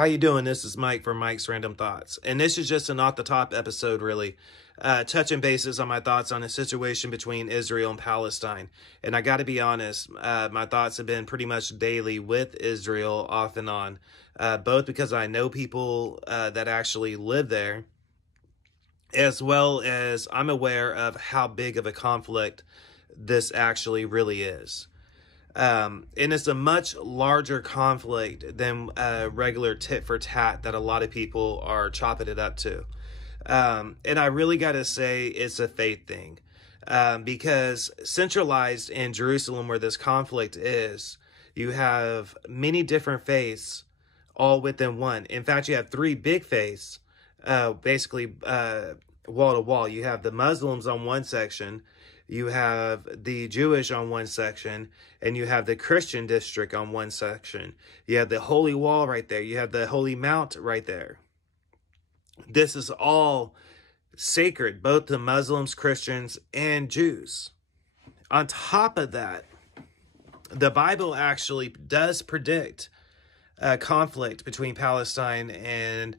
How you doing? This is Mike from Mike's Random Thoughts. And this is just an off-the-top episode, really, touching bases on my thoughts on the situation between Israel and Palestine. And I got to be honest, my thoughts have been pretty much daily with Israel off and on, both because I know people that actually live there, as well as I'm aware of how big of a conflict this actually really is. And it's a much larger conflict than regular tit for tat that a lot of people are chopping it up to. And I really got to say it's a faith thing, because centralized in Jerusalem, where this conflict is, you have many different faiths all within one. In fact, you have three big faiths, basically wall to wall. You have the Muslims on one section, you have the Jewish on one section, and you have the Christian district on one section. You have the Holy Wall right there. You have the Holy Mount right there. This is all sacred, both to Muslims, Christians, and Jews. On top of that, the Bible actually does predict a conflict between Palestine and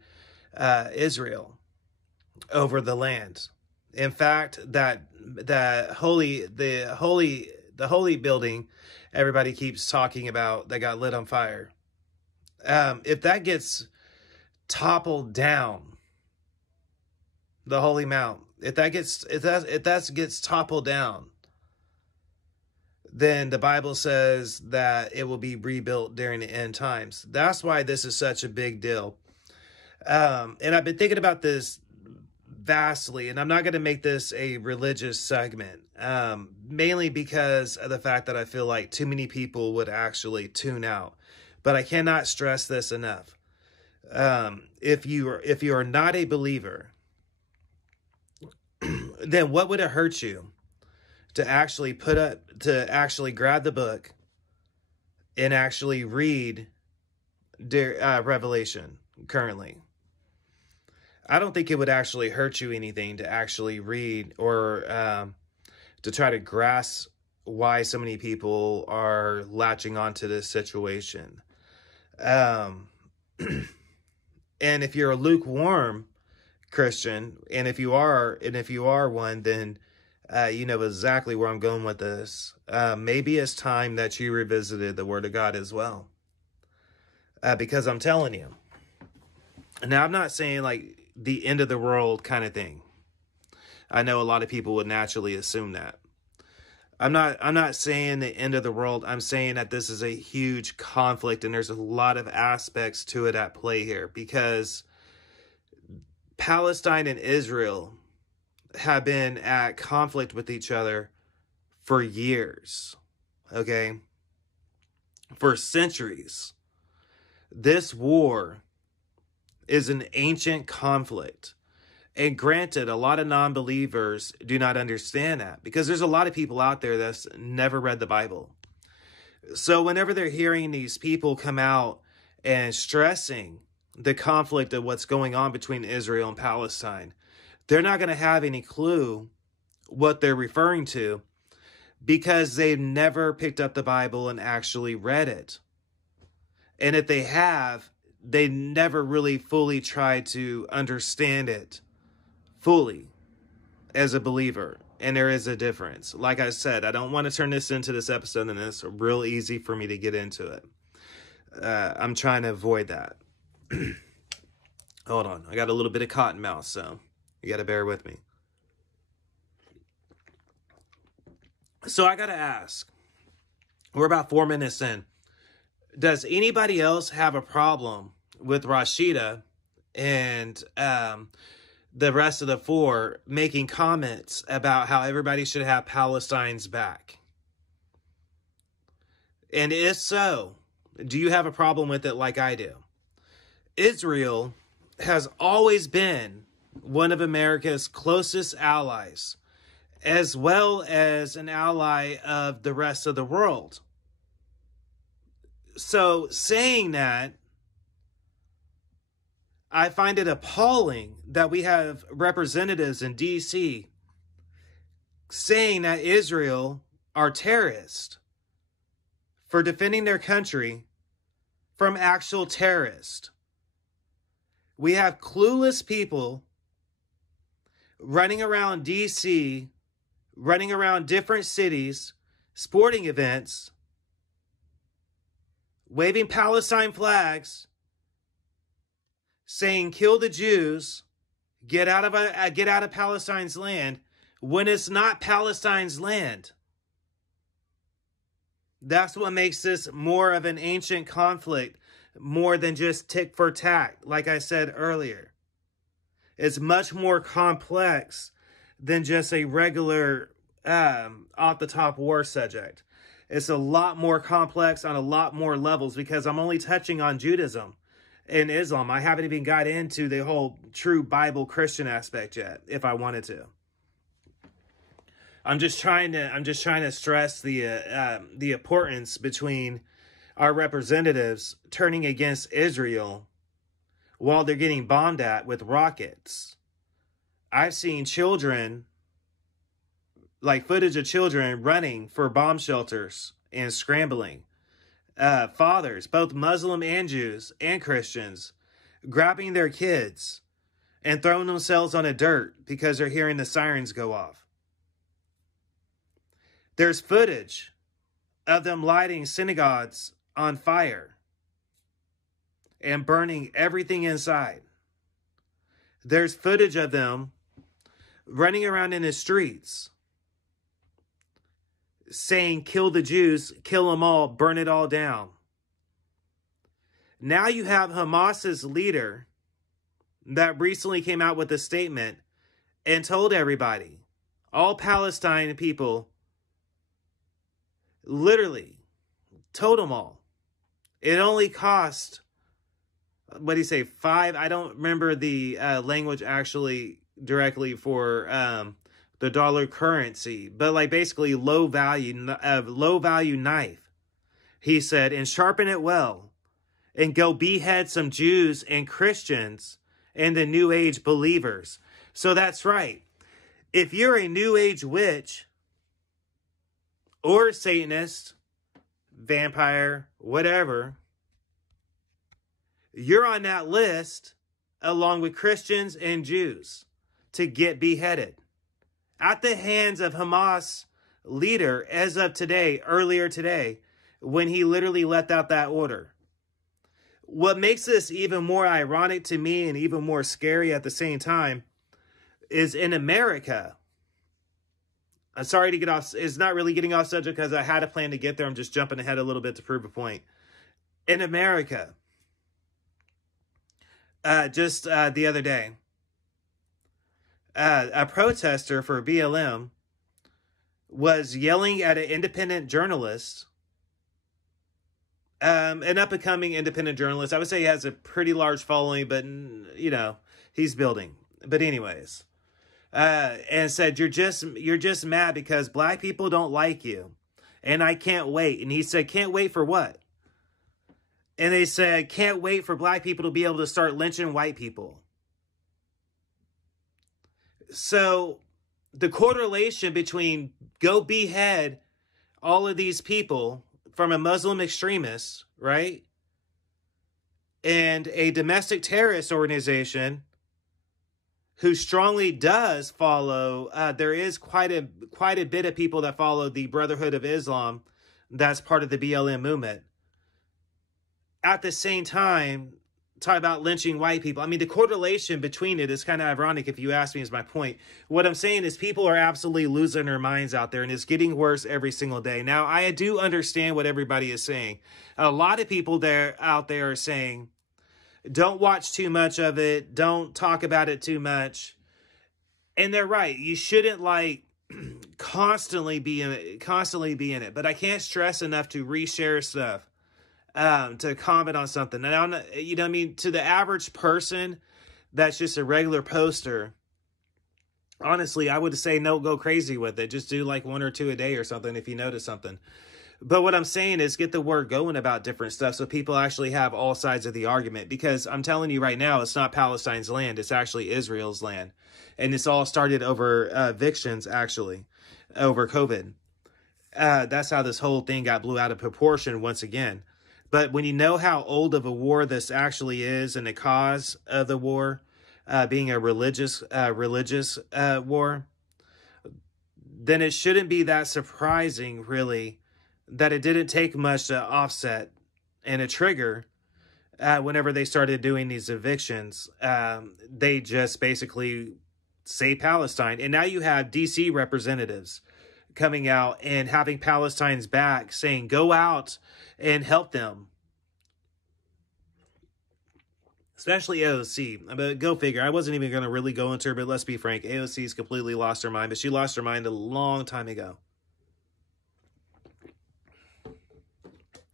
Israel over the land. In fact, the holy building everybody keeps talking about that got lit on fire, if that gets toppled down, the Holy Mount, if that gets toppled down, then the Bible says that it will be rebuilt during the end times. That's why this is such a big deal. And I've been thinking about this vastly, and I'm not going to make this a religious segment, mainly because of the fact that I feel like too many people would actually tune out. But I cannot stress this enough. If you are not a believer, then what would it hurt you to actually grab the book and actually read Revelation currently? I don't think it would actually hurt you anything to actually read or to try to grasp why so many people are latching onto this situation. And if you're a lukewarm Christian, and if you are one, then you know exactly where I'm going with this. Maybe it's time that you revisited the Word of God as well. Because I'm telling you. Now, I'm not saying like the end of the world kind of thing. I know a lot of people would naturally assume that. I'm not saying the end of the world. I'm saying that this is a huge conflict, and there's a lot of aspects to it at play here, because Palestine and Israel have been at conflict with each other for years, okay? For centuries. This war is an ancient conflict. And granted, a lot of non-believers do not understand that, because there's a lot of people out there that's never read the Bible. So whenever they're hearing these people come out and stressing the conflict of what's going on between Israel and Palestine, they're not going to have any clue what they're referring to, because they've never picked up the Bible and actually read it. And if they have, they never really fully tried to understand it fully as a believer. And there is a difference. Like I said, I don't want to turn this into this episode, and it's real easy for me to get into it. I'm trying to avoid that. Hold on. I got a little bit of cotton mouth, so you got to bear with me. So I got to ask, we're about 4 minutes in. Does anybody else have a problem with Rashida and the rest of the four making comments about how everybody should have Palestine's back? And if so, do you have a problem with it like I do? Israel has always been one of America's closest allies, as well as an ally of the rest of the world. So saying that, I find it appalling that we have representatives in D.C. saying that Israel are terrorists for defending their country from actual terrorists. We have clueless people running around DC, running around different cities, sporting events, waving Palestine flags, saying kill the Jews, get out of Palestine's land, when it's not Palestine's land. That's what makes this more of an ancient conflict, more than just tick for tack, like I said earlier. It's much more complex than just a regular off-the-top war subject. It's a lot more complex on a lot more levels, because I'm only touching on Judaism and Islam. I haven't even got into the whole true Bible Christian aspect yet, if I wanted to. I'm just trying to stress the importance between our representatives turning against Israel while they're getting bombed at with rockets. I've seen children, like footage of children running for bomb shelters and scrambling. Fathers, both Muslim and Jews and Christians, grabbing their kids and throwing themselves on the dirt because they're hearing the sirens go off. There's footage of them lighting synagogues on fire and burning everything inside. There's footage of them running around in the streets saying, kill the Jews, kill them all, burn it all down. Now you have Hamas's leader that recently came out with a statement and told everybody, all Palestine people, literally told them all, it only cost, what do you say, $5? I don't remember the language actually directly for the dollar currency, but like basically low value knife. He said, and sharpen it well, and go behead some Jews and Christians and the New Age believers. So that's right. If you're a New Age witch or Satanist, vampire, whatever, you're on that list along with Christians and Jews to get beheaded at the hands of Hamas leader as of today, earlier today, when he literally let out that order. What makes this even more ironic to me and even more scary at the same time is in America. I'm sorry to get off. It's not really getting off subject because I had a plan to get there. I'm just jumping ahead a little bit to prove a point. In America, just the other day, a protester for BLM was yelling at an independent journalist, an up-and-coming independent journalist. I would say he has a pretty large following, but, you know, he's building. But anyways, and said, you're just mad because black people don't like you. And I can't wait. And he said, can't wait for what? And they said, can't wait for black people to be able to start lynching white people. So the correlation between go behead all of these people from a Muslim extremist, right? And a domestic terrorist organization who strongly does follow, there is quite a bit of people that follow the Brotherhood of Islam that's part of the BLM movement. At the same time, talk about lynching white people. I mean, the correlation between it is kind of ironic if you ask me, is my point. What I'm saying is people are absolutely losing their minds out there, and it's getting worse every single day. Now, I do understand what everybody is saying. A lot of people out there are saying, don't watch too much of it. Don't talk about it too much. And they're right. You shouldn't like constantly be in it. But I can't stress enough to reshare stuff, to comment on something. And I don't, you know what I mean? To the average person that's just a regular poster, honestly, I would say no, go crazy with it. Just do like 1 or 2 a day or something if you notice something. But what I'm saying is get the word going about different stuff so people actually have all sides of the argument. Because I'm telling you right now, it's not Palestine's land. It's actually Israel's land. And it's all started over evictions, actually, over COVID. That's how this whole thing got blew out of proportion once again. But when you know how old of a war this actually is, and the cause of the war being a religious war, then it shouldn't be that surprising, really, that it didn't take much to offset and a trigger. Whenever they started doing these evictions, they just basically say Palestine. And now you have DC representatives coming out and having Palestine's back, saying, go out and help them. Especially AOC. But go figure. I wasn't even going to really go into her, but let's be frank. AOC's completely lost her mind, but she lost her mind a long time ago.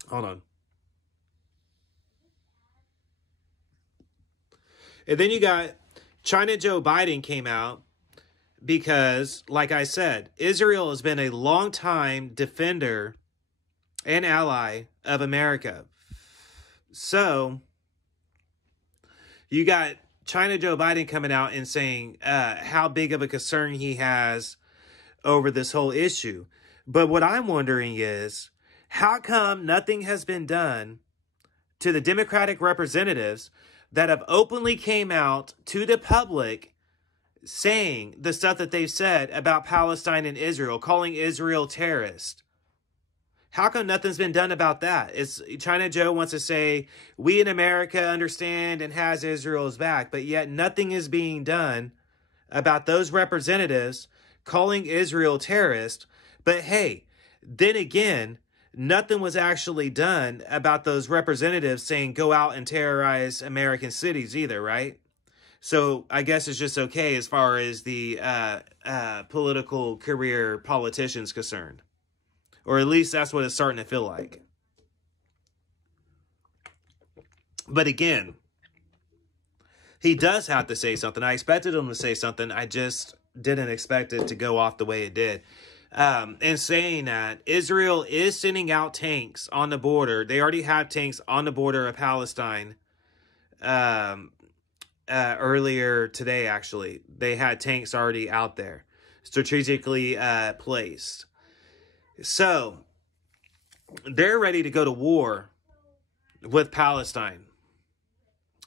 Hold on. And then you got China Joe Biden came out because, like I said, Israel has been a long-time defender and ally of America. So you got China Joe Biden coming out and saying how big of a concern he has over this whole issue. But what I'm wondering is, how come nothing has been done to the Democratic representatives that have openly came out to the public saying the stuff that they've said about Palestine and Israel, calling Israel terrorist? How come nothing's been done about that? It's China Joe wants to say, we in America understand and has Israel's back, but yet nothing is being done about those representatives calling Israel terrorist. But hey, then again, nothing was actually done about those representatives saying go out and terrorize American cities either, right? So I guess it's just okay as far as the political career politicians concerned. Or at least that's what it's starting to feel like. But again, he does have to say something. I expected him to say something. I just didn't expect it to go off the way it did. And saying that Israel is sending out tanks on the border. They already have tanks on the border of Palestine. Earlier today, actually, they had tanks already out there, strategically placed. So they're ready to go to war with Palestine.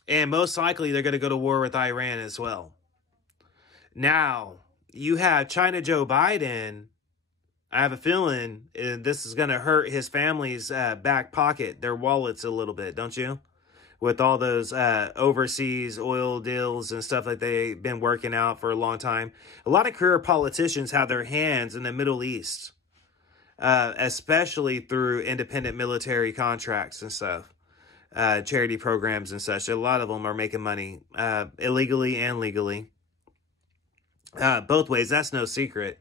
And most likely they're going to go to war with Iran as well. Now, you have China Joe Biden. I have a feeling this is going to hurt his family's back pocket, their wallets a little bit, don't you? With all those overseas oil deals and stuff like they've been working out for a long time. A lot of career politicians have their hands in the Middle East, especially through independent military contracts and stuff, charity programs and such. A lot of them are making money illegally and legally. Both ways, that's no secret.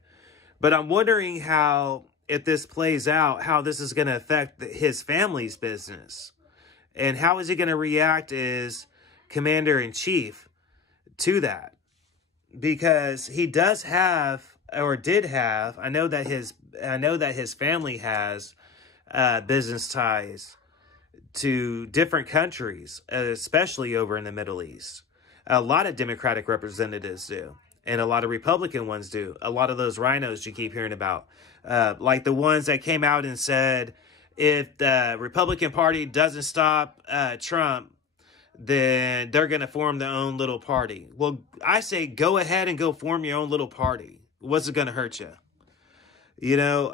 But I'm wondering how, if this plays out, how this is going to affect his family's business. And how is he going to react as commander-in-chief to that? Because he does have, or did have, I know that his family has business ties to different countries, especially over in the Middle East. A lot of Democratic representatives do. And a lot of Republican ones do. A lot of those rhinos you keep hearing about. Like the ones that came out and said, if the Republican Party doesn't stop Trump, then they're going to form their own little party. Well, I say go ahead and go form your own little party. What's it going to hurt you? You know,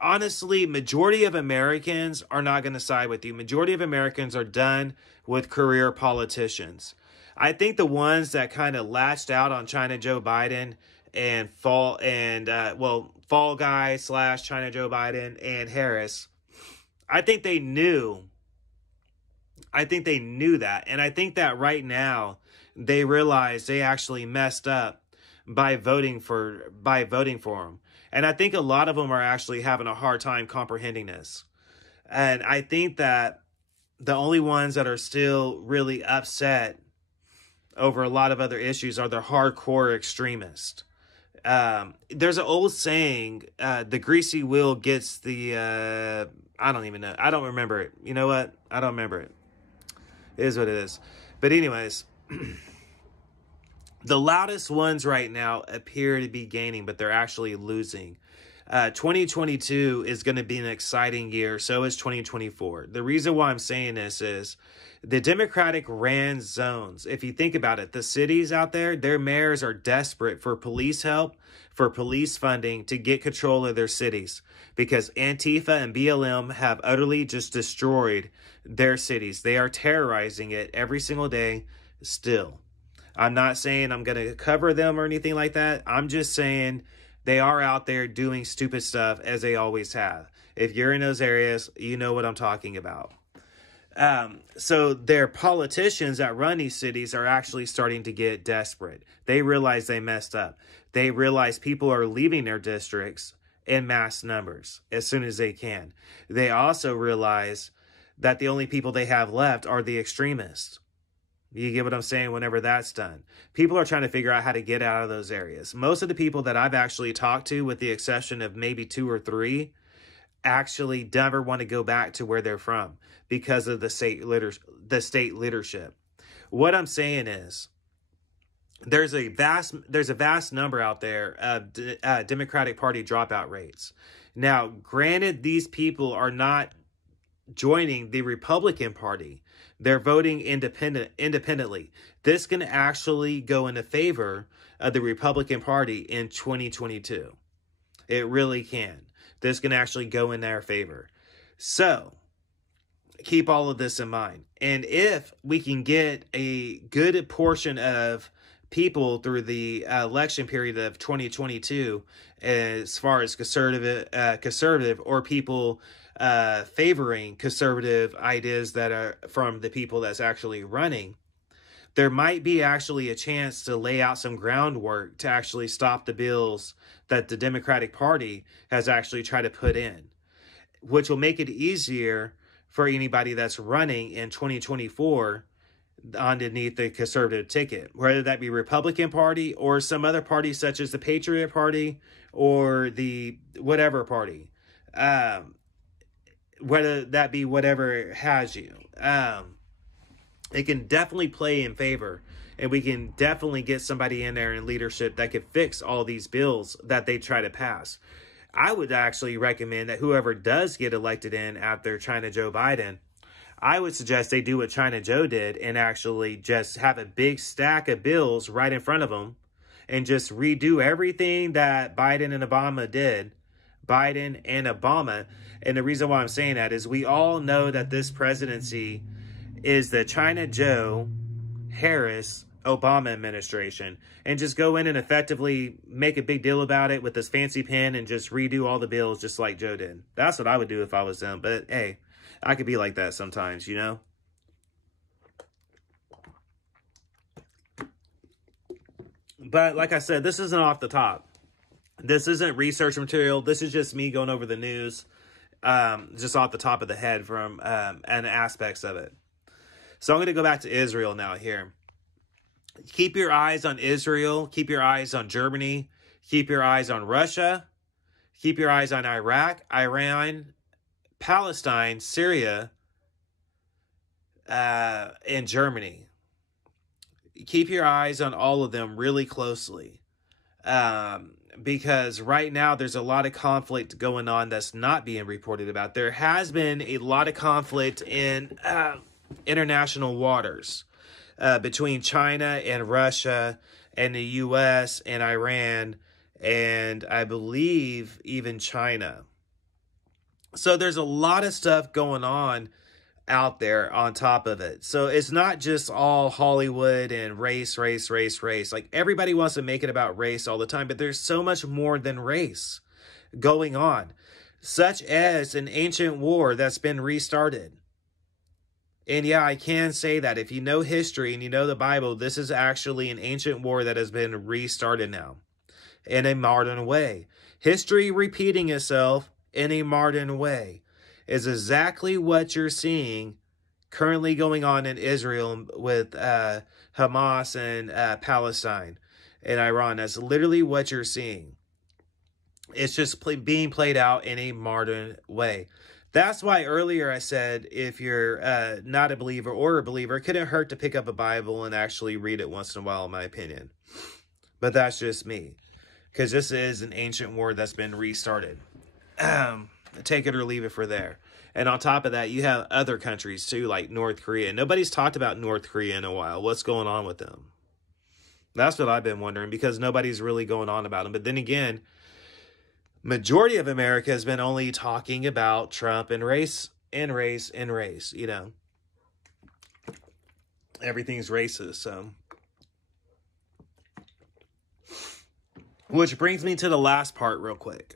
honestly, majority of Americans are not going to side with you. Majority of Americans are done with career politicians. I think the ones that kind of latched out on China Joe Biden and Fall Guy / China Joe Biden and Harris, I think they knew that. And I think that right now they realize they actually messed up by voting for him. And I think a lot of them are actually having a hard time comprehending this. And I think that the only ones that are still really upset over a lot of other issues are the hardcore extremists. There's an old saying, the greasy wheel gets the, I don't even know. I don't remember it. You know what? I don't remember it. It is what it is. But anyways, the loudest ones right now appear to be gaining, but they're actually losing. 2022 is going to be an exciting year. So is 2024. The reason why I'm saying this is the Democratic ran zones. If you think about it, the cities out there, their mayors are desperate for police help, for police funding to get control of their cities, because Antifa and BLM have utterly just destroyed their cities. They are terrorizing it every single day still. I'm not saying I'm going to cover them or anything like that. I'm just saying they are out there doing stupid stuff as they always have. If you're in those areas, you know what I'm talking about. So their politicians that run these cities are actually starting to get desperate. They realize they messed up. They realize people are leaving their districts in mass numbers as soon as they can. They also realize that the only people they have left are the extremists. You get what I'm saying? Whenever that's done, people are trying to figure out how to get out of those areas. Most of the people that I've actually talked to, with the exception of maybe 2 or 3, actually never want to go back to where they're from because of the state leadership. What I'm saying is there's a vast number out there of Democratic Party dropout rates. Now, granted, these people are not joining the Republican Party. They're voting independently. This can actually go into favor of the Republican Party in 2022. It really can. This can actually go in their favor. So keep all of this in mind. And if we can get a good portion of people through the election period of 2022, as far as conservative or people favoring conservative ideas that are from the people that's actually running, there might be actually a chance to lay out some groundwork to actually stop the bills that the Democratic Party has actually tried to put in, which will make it easier for anybody that's running in 2024 underneath the conservative ticket, whether that be Republican Party or some other party such as the Patriot Party or the whatever party, whether that be whatever has you. It can definitely play in favor, and we can definitely get somebody in there in leadership that could fix all these bills that they try to pass. I would actually recommend that whoever does get elected in after China Joe Biden, I would suggest they do what China Joe did and actually just have a big stack of bills right in front of them and just redo everything that Biden and Obama did. Biden and Obama. And the reason why I'm saying that is we all know that this presidency is the China Joe Harris Obama administration, and just go in and effectively make a big deal about it with this fancy pen and just redo all the bills just like Joe did. That's what I would do if I was them. But hey, I could be like that sometimes, you know? But like I said, this isn't off the top. This isn't research material. This is just me going over the news, just off the top of the head from and aspects of it. So I'm going to go back to Israel now here. Keep your eyes on Israel. Keep your eyes on Germany. Keep your eyes on Russia. Keep your eyes on Iraq, Iran, Palestine, Syria, and Germany. Keep your eyes on all of them really closely. Because right now there's a lot of conflict going on that's not being reported about. There has been a lot of conflict in international waters between China and Russia and the U.S. and Iran and I believe even China. So there's a lot of stuff going on out there on top of it. So it's not just all Hollywood and race. Like everybody wants to make it about race all the time, but there's so much more than race going on, such as an ancient war that's been restarted. And yeah, I can say that if you know history and you know the Bible, this is actually an ancient war that has been restarted now in a modern way. History repeating itself in a modern way is exactly what you're seeing currently going on in Israel with Hamas and Palestine and Iran. That's literally what you're seeing. It's just being played out in a modern way. That's why earlier I said if you're not a believer or a believer, it couldn't hurt to pick up a Bible and actually read it once in a while, in my opinion. But that's just me. because this is an ancient war that's been restarted. Take it or leave it for there. And on top of that, you have other countries too, like North Korea. Nobody's talked about North Korea in a while. What's going on with them? That's what I've been wondering, because nobody's really going on about them. But then again, majority of America has been only talking about Trump and race and race and race. You know, everything's racist. So, which brings me to the last part real quick.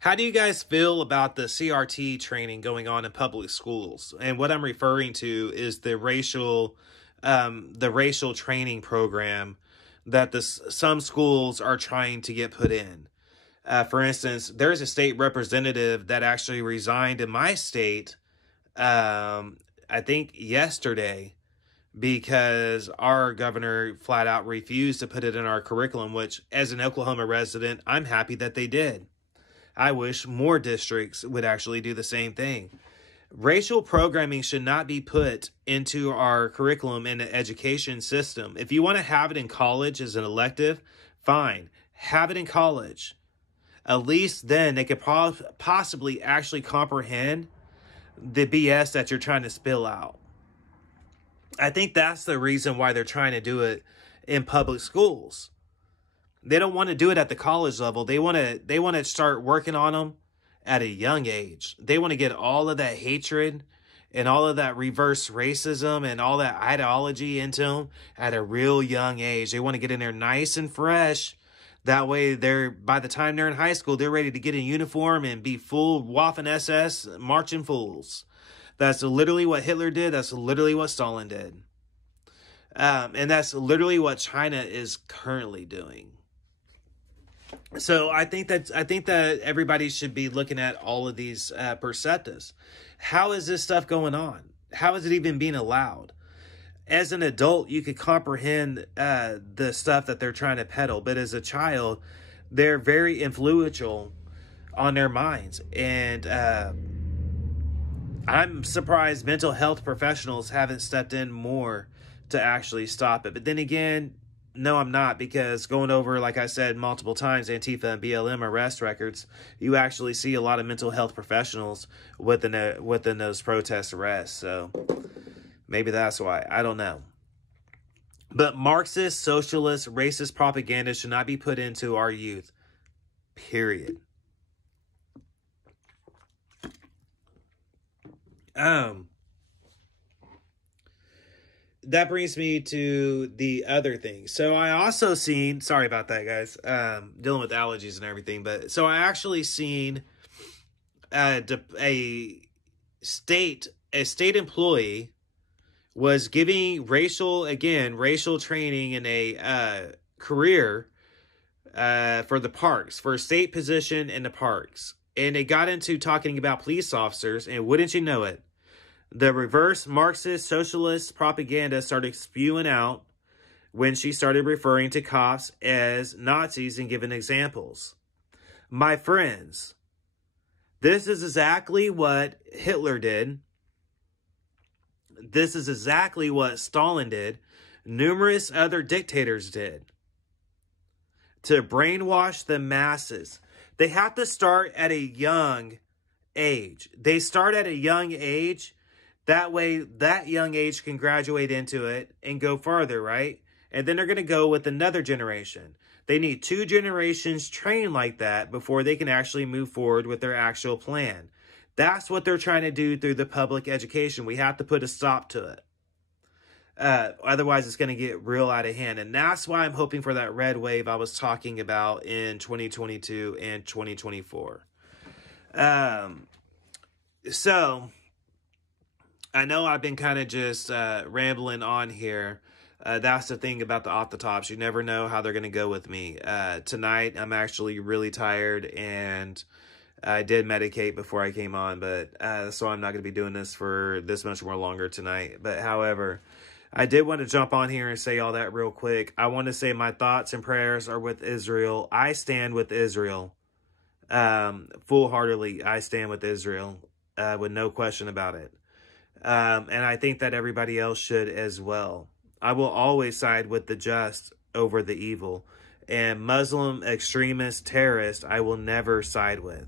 How do you guys feel about the CRT training going on in public schools? And what I'm referring to is the racial training program that some schools are trying to get put in. For instance, there's a state representative that actually resigned in my state, I think yesterday, because our governor flat out refused to put it in our curriculum, which as an Oklahoma resident, I'm happy that they did. I wish more districts would actually do the same thing. Racial programming should not be put into our curriculum in the education system. If you want to have it in college as an elective, fine. Have it in college. At least then they could possibly actually comprehend the BS that you're trying to spill out. I think that's the reason why they're trying to do it in public schools. They don't want to do it at the college level. They want to start working on them at a young age. They want to get all of that hatred and all of that reverse racism and all that ideology into them at a real young age. They want to get in there nice and fresh. That way, by the time they're in high school, they're ready to get in uniform and be full Waffen SS marching fools. That's literally what Hitler did. That's literally what Stalin did. And that's literally what China is currently doing. So I think that everybody should be looking at all of these perspectives. How is this stuff going on? How is it even being allowed? As an adult, you could comprehend the stuff that they're trying to peddle, but as a child, they're very influential on their minds. And I'm surprised mental health professionals haven't stepped in more to actually stop it. But then again, no, I'm not, because going over, like I said multiple times, Antifa and BLM arrest records, you actually see a lot of mental health professionals within those protest arrests. So maybe that's why. I don't know. But Marxist, socialist, racist propaganda should not be put into our youth. Period. That brings me to the other thing. So I also seen, sorry about that, guys, dealing with allergies and everything, but so I actually seen a state employee was giving racial training in a career for the parks, for a state position in the parks. And they got into talking about police officers, and wouldn't you know it, the reverse Marxist socialist propaganda started spewing out when she started referring to cops as Nazis and giving examples. My friends, this is exactly what Hitler did. This is exactly what Stalin did. Numerous other dictators did. To brainwash the masses. They have to start at a young age. They start at a young age. That way, that young age can graduate into it and go farther, right? And then they're going to go with another generation. They need 2 generations trained like that before they can actually move forward with their actual plan. That's what they're trying to do through the public education. We have to put a stop to it. Otherwise, it's going to get real out of hand. And that's why I'm hoping for that red wave I was talking about in 2022 and 2024. So I know I've been kind of just rambling on here. That's the thing about the off the tops. You never know how they're going to go with me. Tonight, I'm actually really tired, and I did medicate before I came on, but so I'm not going to be doing this for this much more longer tonight. But however, I did want to jump on here and say all that real quick. I want to say my thoughts and prayers are with Israel. I stand with Israel. Full-heartedly, I stand with Israel, with no question about it. And I think that everybody else should as well. I will always side with the just over the evil. and Muslim extremist terrorists I will never side with.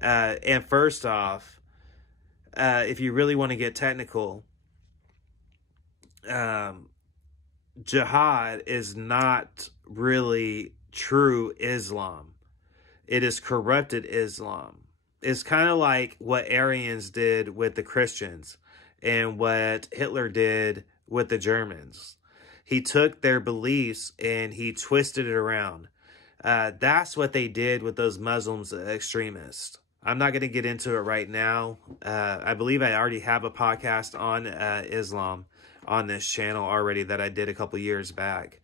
And first off, if you really want to get technical, jihad is not really true Islam. It is corrupted Islam. It's kind of like what Aryans did with the Christians and what Hitler did with the Germans. He took their beliefs and he twisted it around. That's what they did with those Muslims extremists. I'm not going to get into it right now. I believe I already have a podcast on Islam on this channel already that I did a couple years back.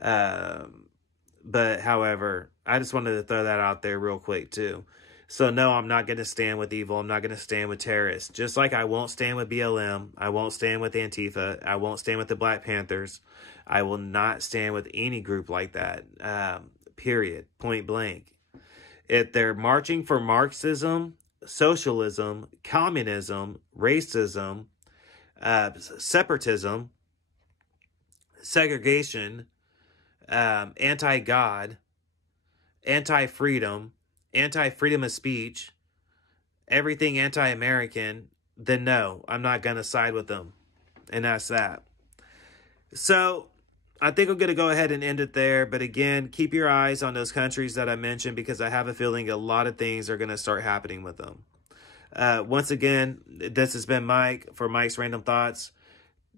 But however, I just wanted to throw that out there real quick too. So no, I'm not going to stand with evil. I'm not going to stand with terrorists. Just like I won't stand with BLM. I won't stand with Antifa. I won't stand with the Black Panthers. I will not stand with any group like that. Period. Point blank. If they're marching for Marxism, socialism, communism, racism, separatism, segregation, anti-God, anti-freedom, anti-freedom of speech, everything anti-American, then no, I'm not going to side with them. And that's that. So I think I'm going to go ahead and end it there. But again, keep your eyes on those countries that I mentioned, because I have a feeling a lot of things are going to start happening with them. Once again, this has been Mike for Mike's Random Thoughts.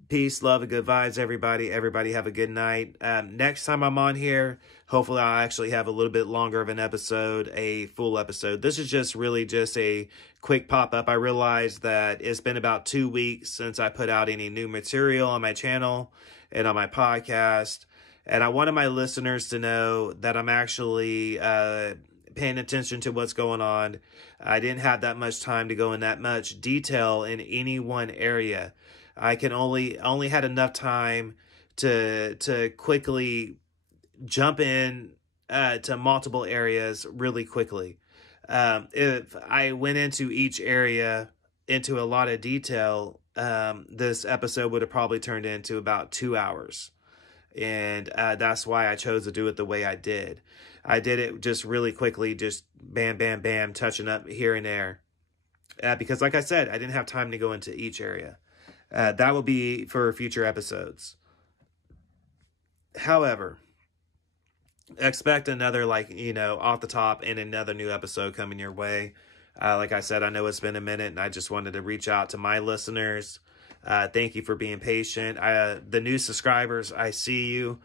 Peace, love, and good vibes, everybody. Everybody have a good night. Next time I'm on here, hopefully I'll actually have a little bit longer of an episode, a full episode. This is just really just a quick pop-up. I realized that it's been about 2 weeks since I put out any new material on my channel and on my podcast. And I wanted my listeners to know that I'm actually paying attention to what's going on. I didn't have that much time to go in that much detail in any one area. I can only had enough time to quickly jump in to multiple areas really quickly. If I went into each area into a lot of detail, this episode would have probably turned into about 2 hours. And that's why I chose to do it the way I did. I did it just really quickly, just bam, bam, bam, touching up here and there. Because like I said, I didn't have time to go into each area. That will be for future episodes. However, expect another, off the top and another new episode coming your way. Like I said, I know it's been a minute and I just wanted to reach out to my listeners. Thank you for being patient. The new subscribers, I see you.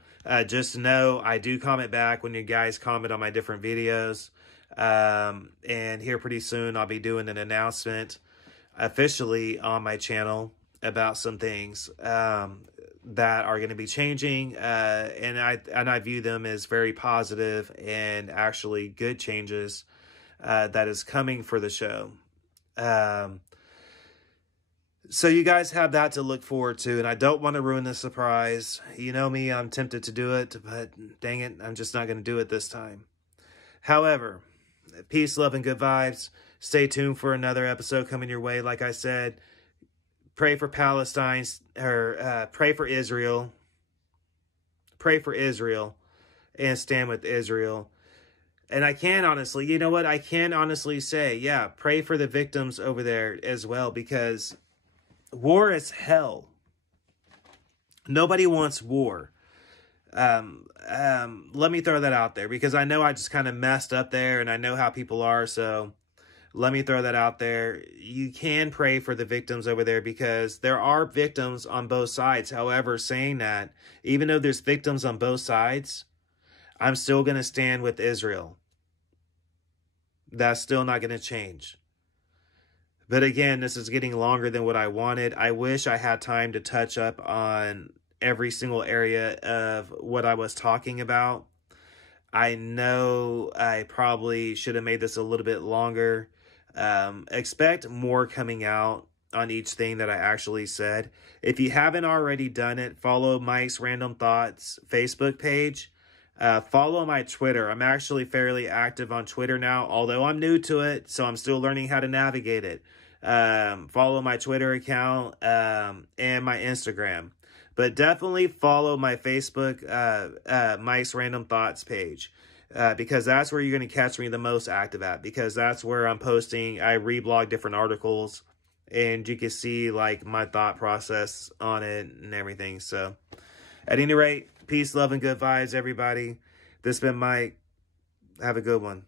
Just know I do comment back when you guys comment on my different videos. And here pretty soon I'll be doing an announcement officially on my channel about some things that are going to be changing, and I view them as very positive and actually good changes that is coming for the show. So you guys have that to look forward to, and I don't want to ruin the surprise. You know me, I'm tempted to do it, but dang it, I'm just not going to do it this time. However, peace, love, and good vibes. Stay tuned for another episode coming your way. Like I said, pray for Palestine, or pray for Israel. Pray for Israel and stand with Israel. And I can honestly, you know what? I can honestly say, yeah, pray for the victims over there as well, because war is hell. Nobody wants war. Let me throw that out there, because I know I just kind of messed up there and I know how people are. So let me throw that out there. You can pray for the victims over there, because there are victims on both sides. However, saying that, even though there's victims on both sides, I'm still going to stand with Israel. That's still not going to change. But again, this is getting longer than what I wanted. I wish I had time to touch up on every single area of what I was talking about. I know I probably should have made this a little bit longer. Expect more coming out on each thing that I actually said. If you haven't already done it, follow Mike's Random Thoughts Facebook page. Follow my Twitter. I'm actually fairly active on Twitter now, although I'm new to it, so I'm still learning how to navigate it. Follow my Twitter account and my Instagram. But definitely follow my Facebook Mike's Random Thoughts page. Because that's where you're going to catch me the most active at. Because that's where I'm posting. I reblog different articles. And you can see like my thought process on it and everything. So at any rate, peace, love, and good vibes, everybody. This has been Mike. Have a good one.